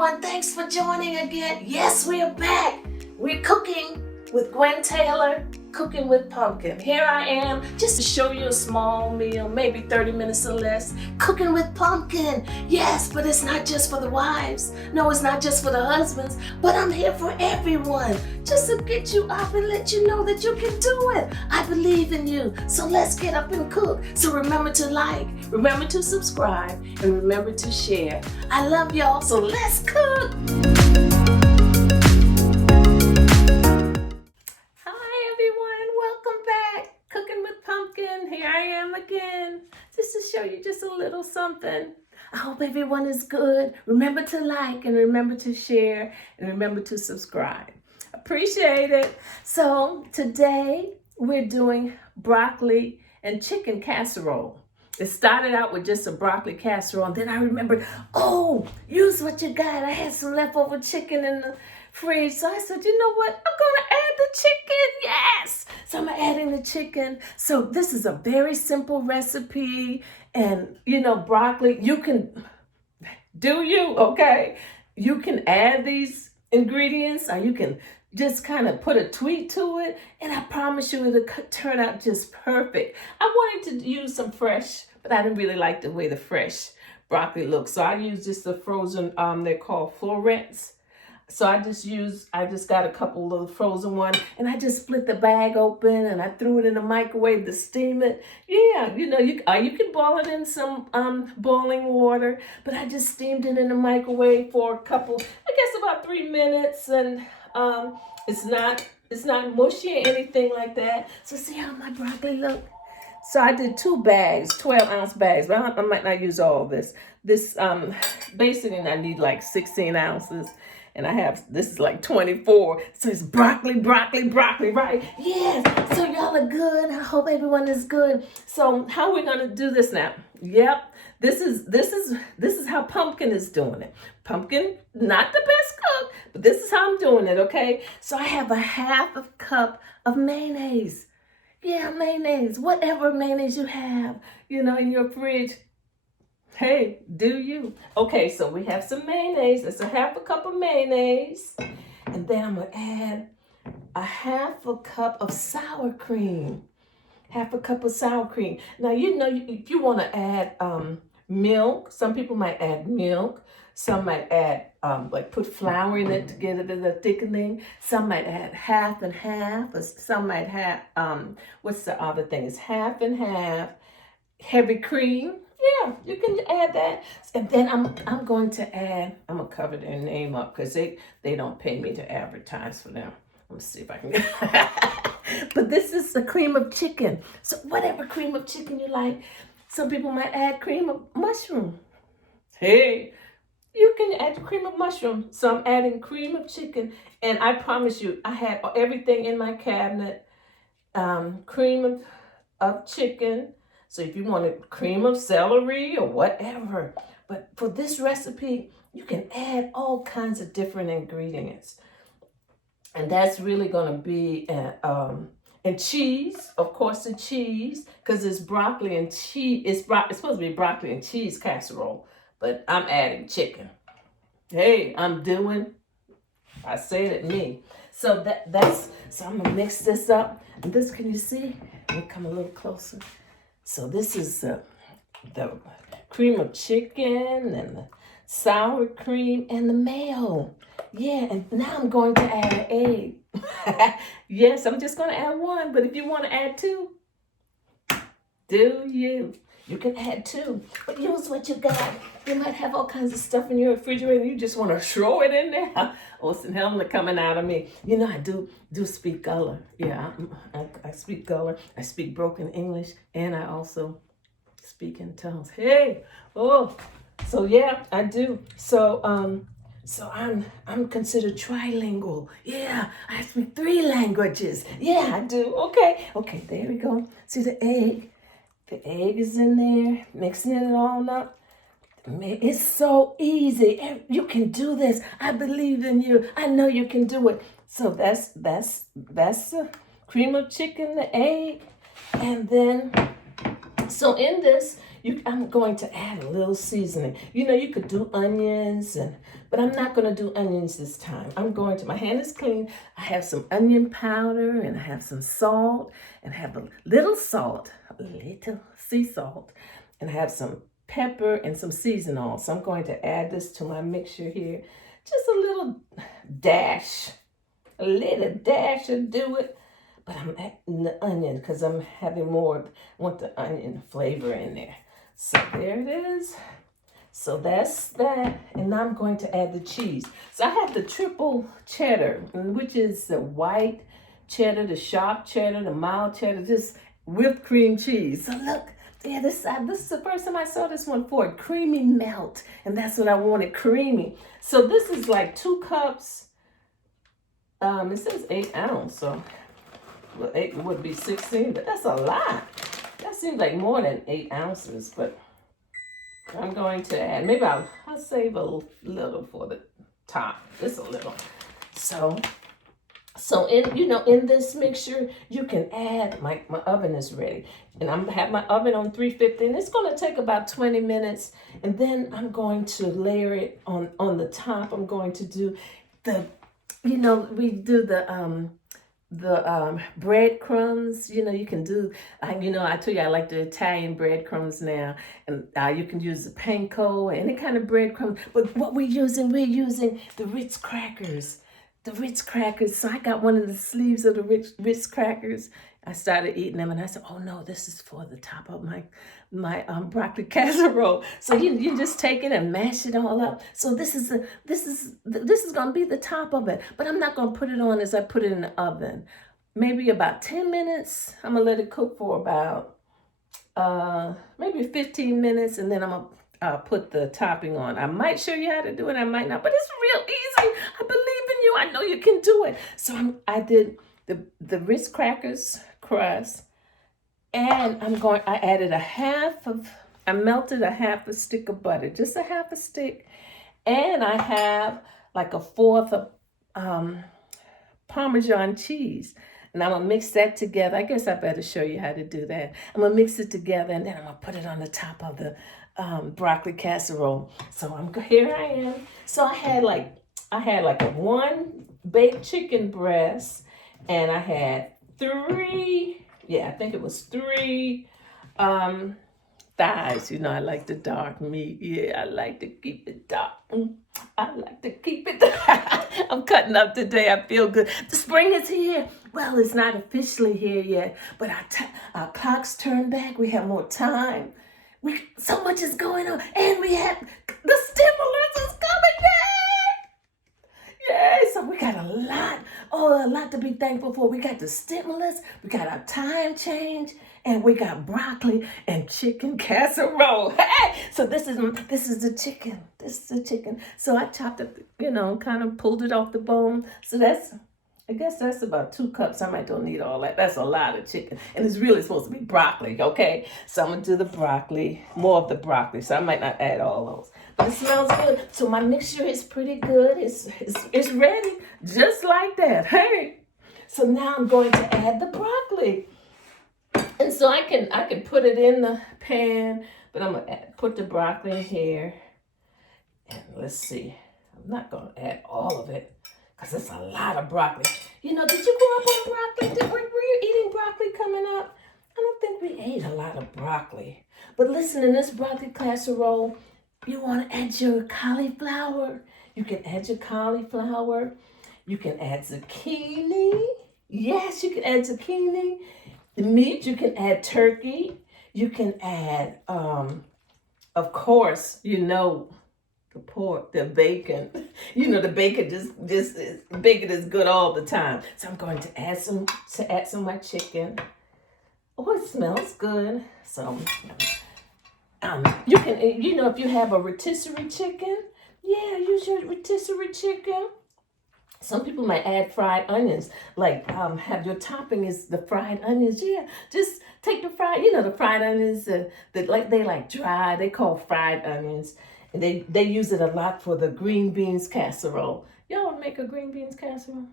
everyone. Thanks for joining again. Yes, we are back. We're cooking with Gwen Taylor, cooking with pumpkin. Here I am, just to show you a small meal, maybe 30 minutes or less, cooking with pumpkin. Yes, but it's not just for the wives. No, it's not just for the husbands, but I'm here for everyone, just to get you up and let you know that you can do it. I believe in you, so let's get up and cook. So remember to like, remember to subscribe, and remember to share. I love y'all, so let's cook. Here I am again, just to show you just a little something. I hope everyone is good. Remember to like and remember to share and remember to subscribe. Appreciate it. So today we're doing broccoli and chicken casserole. It started out with just a broccoli casserole, and then I remembered, oh, use what you got. I had some leftover chicken in the fridge, so I said, you know what? I'm gonna add the chicken. Yes. So I'm adding the chicken. So this is a very simple recipe, and you know, broccoli, you can do you, okay? You can add these ingredients, or you can just kind of put a tweak to it, and I promise you it'll turn out just perfect. I wanted to use some fresh, but I didn't really like the way the fresh broccoli looks, so I used just the frozen, they're called florets. So I just got a couple of frozen ones, and I just split the bag open and I threw it in the microwave to steam it. Yeah, you know, you can boil it in some boiling water, but I just steamed it in the microwave for a couple, I guess about 3 minutes, and it's not mushy or anything like that. So see how my broccoli look? So I did 2 bags, 12-ounce bags, but I might not use all this. This, basically I need like 16 ounces. And this is like 24. So it's broccoli, right? Yes. So y'all are good. I hope everyone is good. So how are we gonna do this now? Yep. This is how Pumpkin is doing it. Pumpkin, not the best cook, but this is how I'm doing it, okay? So I have a half a cup of mayonnaise. Yeah, mayonnaise. Whatever mayonnaise you have, you know, in your fridge. Hey, do you? Okay, so we have some mayonnaise. That's a half a cup of mayonnaise. And then I'm going to add a half a cup of sour cream. Half a cup of sour cream. Now, you know, if you want to add milk, some people might add milk. Some might add, like put flour in it to get it as a thickening. Some might add half and half. Or some might have, what's the other thing? It's half and half. Heavy cream. Yeah, you can add that. And then I'm going to add, I'm going to cover their name up because they don't pay me to advertise for them. Let's see if I can. But this is the cream of chicken. So whatever cream of chicken you like. Some people might add cream of mushroom. Hey, you can add cream of mushroom. So I'm adding cream of chicken. And I promise you, I had everything in my cabinet. Cream of chicken. So if you want a cream of celery or whatever, but for this recipe, you can add all kinds of different ingredients. And that's really going to be, and cheese, of course, the cheese, because it's broccoli and cheese. It's supposed to be broccoli and cheese casserole, but I'm adding chicken. Hey, I said it me. So so I'm going to mix this up. And this, can you see? Let me come a little closer. So this is the cream of chicken and the sour cream and the mayo. Yeah, and now I'm going to add an egg. Yes, I'm just going to add 1, but if you want to add 2, do you? You can add 2, but use what you got. You might have all kinds of stuff in your refrigerator. You just want to throw it in there. Oh, some helmet coming out of me. You know, I do speak Gullah. Yeah, I speak Gullah. I speak broken English, and I also speak in tongues. Hey, oh, so yeah, I do. So I'm considered trilingual. Yeah, I speak 3 languages. Yeah, I do. Okay, there we go. See the egg. The egg is in there, mixing it all up. It's so easy. You can do this. I believe in you. I know you can do it. So that's the cream of chicken, the egg, and then so in this I'm going to add a little seasoning. You could do onions, but I'm not going to do onions this time. My hand is clean. I have some onion powder, and I have some salt, and I have a little sea salt, and I have some pepper and some seasoning. So I'm going to add this to my mixture here. Just a little dash will do it. But I'm adding the onion because I'm having more, I want the onion flavor in there. So there it is. So that's that. And now I'm going to add the cheese. So I have the triple cheddar, which is the white cheddar, the sharp cheddar, the mild cheddar, just whipped cream cheese. So look, yeah, this is the first time I saw this one for a creamy melt. And that's what I wanted, creamy. So this is like 2 cups. It says 8 ounces, so well, 8 would be 16, but that's a lot. That seems like more than 8 ounces, but I'm going to add, maybe I'll save a little for the top, just a little. So in this mixture, you can add, my oven is ready. And I'm gonna have my oven on 350, and it's gonna take about 20 minutes. And then I'm going to layer it on the top. I'm going to do we do the breadcrumbs. You can do, I told you I like the Italian breadcrumbs now, and you can use the panko, any kind of breadcrumbs. But what we're using the Ritz crackers. So I got one of the sleeves of the Ritz crackers. I started eating them, and I said, "Oh no, this is for the top of my broccoli casserole." So you just take it and mash it all up. So this is gonna be the top of it, but I'm not gonna put it on as I put it in the oven. Maybe about 10 minutes. I'm gonna let it cook for about maybe 15 minutes, and then I'm gonna put the topping on. I might show you how to do it. I might not, but it's real easy. I believe in you. I know you can do it. So I did the Ritz crackers crust, and I added I melted a half a stick of butter, just a half a stick, and I have like 1/4 of Parmesan cheese. And I'm gonna mix that together. I guess I better show you how to do that. I'm gonna mix it together, and then I'm gonna put it on the top of the broccoli casserole. So here I am. So I had like a 1 baked chicken breast, and I had 3, I think it was 3 thighs. I like the dark meat. Yeah, I like to keep it dark. I like to keep it dark. I'm cutting up today. I feel good. The spring is here. Well, it's not officially here yet, but our clocks turn back. We have more time. So much is going on, and we have the stimulus is coming. Yay! So we got a lot to be thankful for. We got the stimulus, we got our time change, and we got broccoli and chicken casserole. Hey! So this is the chicken. This is the chicken. So I chopped it, kind of pulled it off the bone. So I guess that's about 2 cups. I don't need all that. That's a lot of chicken. And it's really supposed to be broccoli, okay? So I'm going to do the broccoli, more of the broccoli. So I might not add all those. But it smells good. So my mixture is pretty good. It's ready, just like that. Hey! So now I'm going to add the broccoli. And so I can put it in the pan, but I'm going to put the broccoli in here. And let's see. I'm not going to add all of it, because it's a lot of broccoli. Did you grow up on broccoli? Were you eating broccoli coming up? I don't think we ate a lot of broccoli. But listen, in this broccoli casserole, you want to add your cauliflower. You can add your cauliflower. You can add zucchini. Yes, you can add zucchini. The meat, you can add turkey. You can add, of course, the pork, the bacon. The bacon bacon is good all the time. So I'm going to add some of my chicken. Oh, it smells good. So you can, if you have a rotisserie chicken, use your rotisserie chicken. Some people might add fried onions, have your topping is the fried onions. Yeah, just take the fried onions that they like dry. They call fried onions. And they use it a lot for the green beans casserole. Y'all want to make a green beans casserole?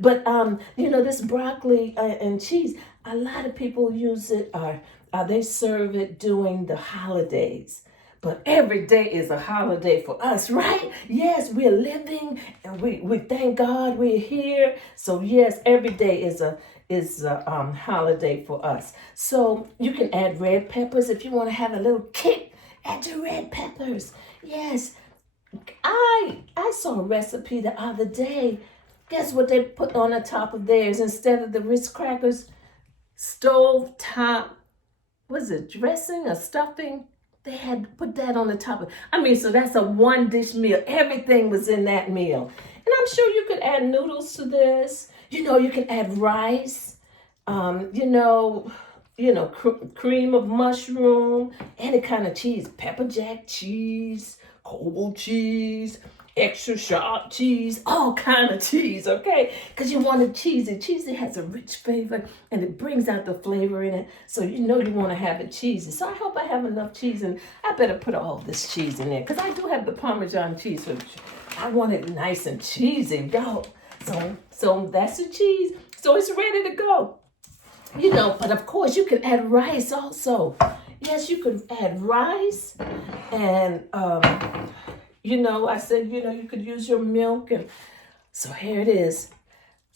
But this broccoli and cheese, a lot of people use it, they serve it during the holidays. But every day is a holiday for us, right? Yes, we're living and we thank God we're here. So yes, every day is a holiday for us. So you can add red peppers if you want to have a little kick. Add your red peppers. Yes, I saw a recipe the other day. Guess what they put on the top of theirs instead of the Ritz crackers? Stove top, was it dressing or stuffing? They had to put that on the top of. I mean, so that's a one dish meal. Everything was in that meal, and I'm sure you could add noodles to this. You can add rice. Um, you know, cream of mushroom, any kind of cheese, pepper jack cheese, Cobble cheese, extra sharp cheese, all kind of cheese, okay? Because you want it cheesy. Cheesy has a rich flavor and it brings out the flavor in it. So you want to have it cheesy. So I hope I have enough cheese, and I better put all this cheese in there because I do have the Parmesan cheese. So I want it nice and cheesy, yo. So that's the cheese. So it's ready to go. But of course you can add rice also. Yes, you can add rice and, I said, you could use your milk. And so here it is.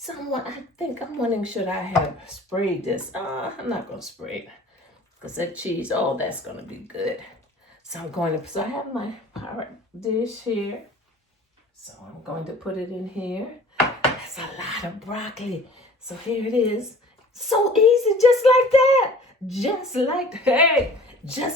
I think I'm wondering, should I have sprayed this? I'm not going to spray it because that cheese, that's going to be good. So I have my pot dish here. So I'm going to put it in here. That's a lot of broccoli. So here it is. So easy, just like that. Just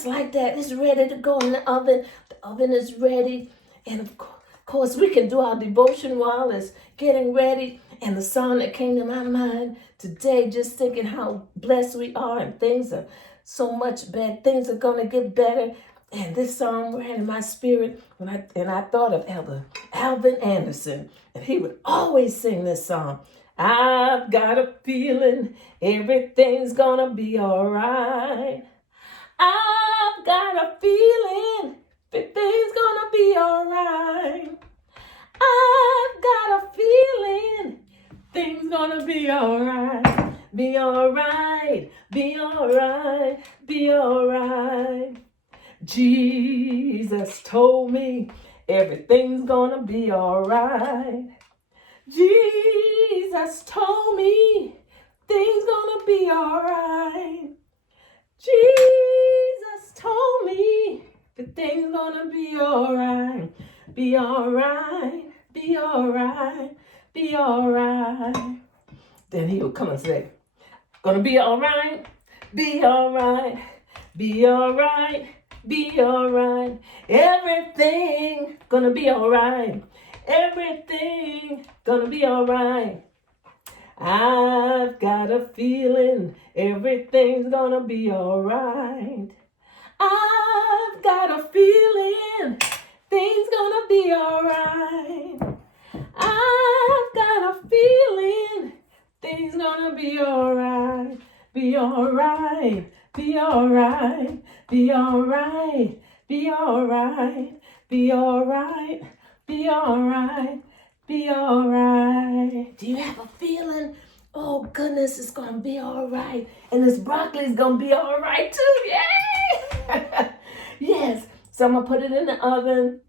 like that. It's ready to go in the oven. The oven is ready. And of course, we can do our devotion while it's getting ready. And the song that came to my mind today, just thinking how blessed we are and things are so much better. Things are going to get better. And this song ran in my spirit and I thought of Elder Alvin Anderson. And he would always sing this song. I've got a feeling everything's gonna be all right. I've got a feeling everything's gonna be all right. I've got a feeling things gonna be all right. Be all right, be all right, be all right. Jesus told me everything's gonna be all right. Jesus told me things gonna be all right. Jesus told me that things gonna be all right. Be all right. Be all right. Be all right. Then he would come and say, gonna be all right. Be all right. Be all right. Be all right. Everything gonna be all right. Everything gonna be all right. I've got a feeling everything's gonna be all right. I've got a feeling things gonna be all right. I've got a feeling things gonna be all right. Be all right. Be all right. Be all right. Be all right. Be all right. Be all right. Be all right. Do you have a feeling? Oh goodness, it's gonna be all right. And this broccoli's gonna be all right too. Yay! Yes. So I'm gonna put it in the oven.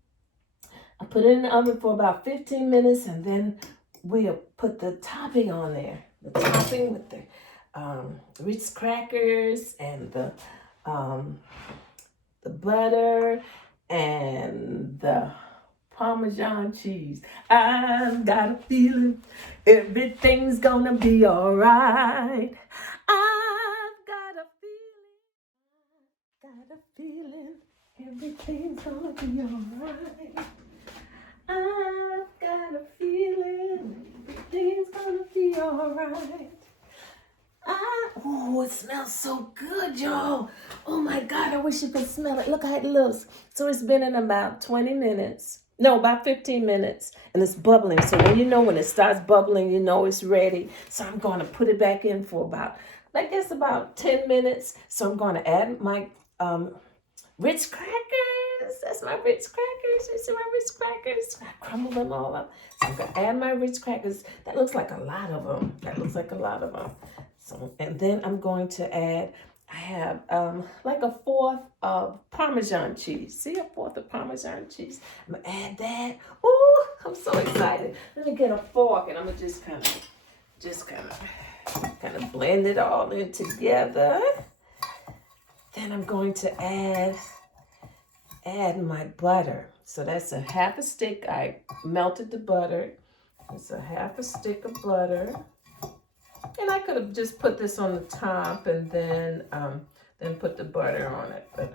I put it in the oven for about 15 minutes, and then we'll put the topping on there. The topping with the Ritz crackers and the butter and the Parmesan cheese. I've got a feeling everything's gonna be all right. I've got a feeling everything's gonna be all right. I've got a feeling everything's gonna be all right. Oh, it smells so good, y'all. Oh my God, I wish you could smell it. Look how it looks. So it's been in about 20 minutes. No, about 15 minutes. And it's bubbling. So when it starts bubbling, it's ready. So I'm going to put it back in for about 10 minutes. So I'm going to add my Ritz crackers. That's my Ritz crackers. You see my Ritz crackers? I crumble them all up. So I'm going to add my Ritz crackers. That looks like a lot of them. So, and then I'm going to add I have like a fourth of Parmesan cheese. See, a fourth of Parmesan cheese. I'm gonna add that. Ooh, I'm so excited. Let me get a fork and I'm gonna just kind of blend it all in together. Then I'm going to add my butter. So that's a half a stick. I melted the butter. It's a half a stick of butter. And I could have just put this on the top and then put the butter on it. But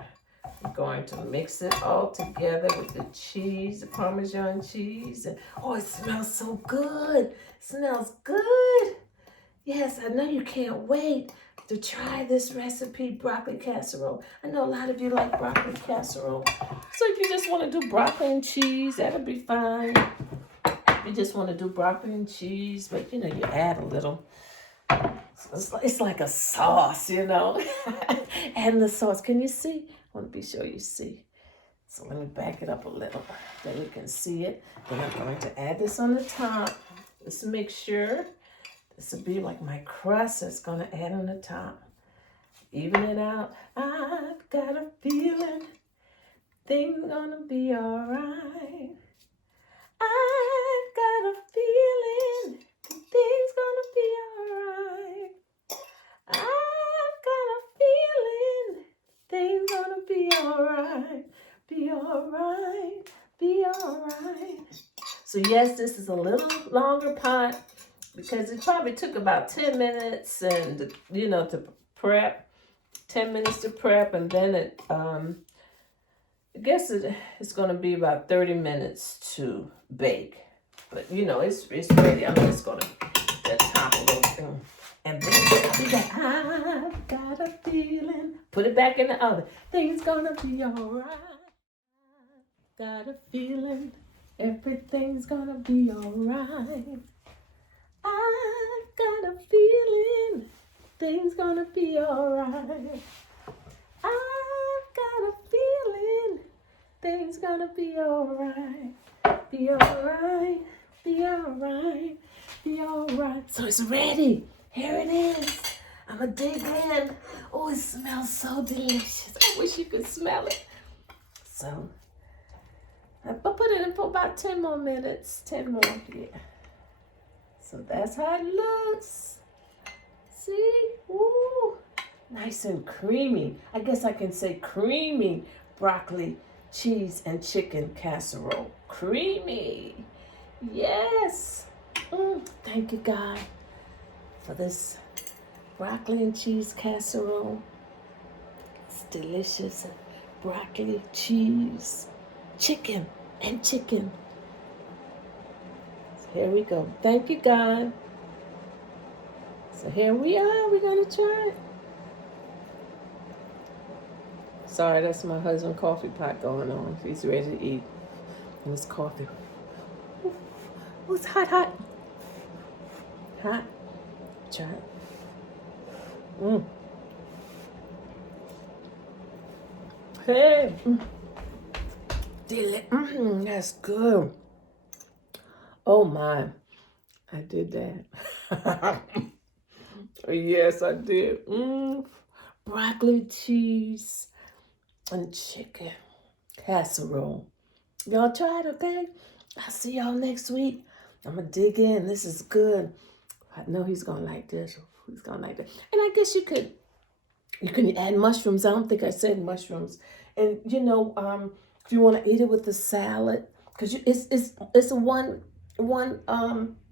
I'm going to mix it all together with the cheese, the Parmesan cheese. And oh, it smells so good. It smells good. Yes, I know you can't wait to try this recipe, broccoli casserole. I know a lot of you like broccoli casserole. So if you just want to do broccoli and cheese, that'll be fine. If you just want to do broccoli and cheese, but you add a little. It's like a sauce, Adding the sauce. Can you see? I want to be sure you see. So let me back it up a little. Then you can see it. Then I'm going to add this on the top. This mixture. This will be like my crust that's going to add on the top. Even it out. I've got a feeling things gonna be all right. I've got a feeling things gonna be all right. I've got a feeling things gonna be all right. Be all right. Be all right. So yes, this is a little longer pot because it probably took about 10 minutes and to prep. 10 minutes to prep, and then I guess it's going to be about 30 minutes to bake. But it's ready. I'm just going to top a little thing. And then I've got a feeling. Put it back in the oven. Things gonna be alright. I've got a feeling everything's gonna be alright. I've got a feeling things gonna be alright. I've got a feeling things gonna be alright. Be alright. Be alright. Be alright. So it's ready. Here it is. I'm gonna dig in. Oh, it smells so delicious. I wish you could smell it. So I'll put it in for about 10 more minutes. 10 more, yeah. So that's how it looks. See? Ooh, nice and creamy. I guess I can say creamy broccoli, cheese, and chicken casserole. Creamy. Yes. Thank you, God, for this broccoli and cheese casserole. It's delicious. Broccoli, cheese, chicken, and chicken. So here we go. Thank you, God. So here we are. We're going to try it. Sorry, that's my husband's coffee pot going on. He's ready to eat. And it's coffee. Ooh, it's hot, hot. Hot. Try it. Hey. That's good. Oh my. I did that. Yes, I did. Broccoli, cheese, and chicken casserole. Y'all try it, okay? I'll see y'all next week. I'm going to dig in. This is good. I know he's going to like this. He's going to like that. And I guess you can add mushrooms. I don't think I said mushrooms. And, if you want to eat it with a salad, because it's a one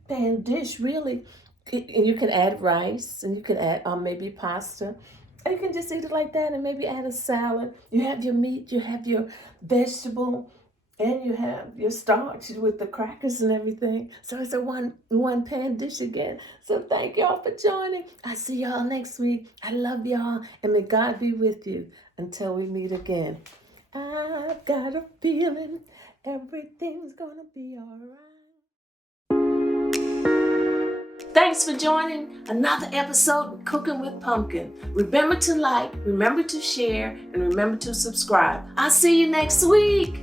pan dish, really. And you can add rice, and you can add maybe pasta. And you can just eat it like that and maybe add a salad. You have your meat, you have your vegetable, and you have your starch with the crackers and everything. So it's a one pan dish again. So thank y'all for joining. I'll see y'all next week. I love y'all, and may God be with you until we meet again. I've got a feeling everything's gonna be all right. Thanks for joining another episode of Cooking with Pumpkin. Remember to like, remember to share, and remember to subscribe. I'll see you next week.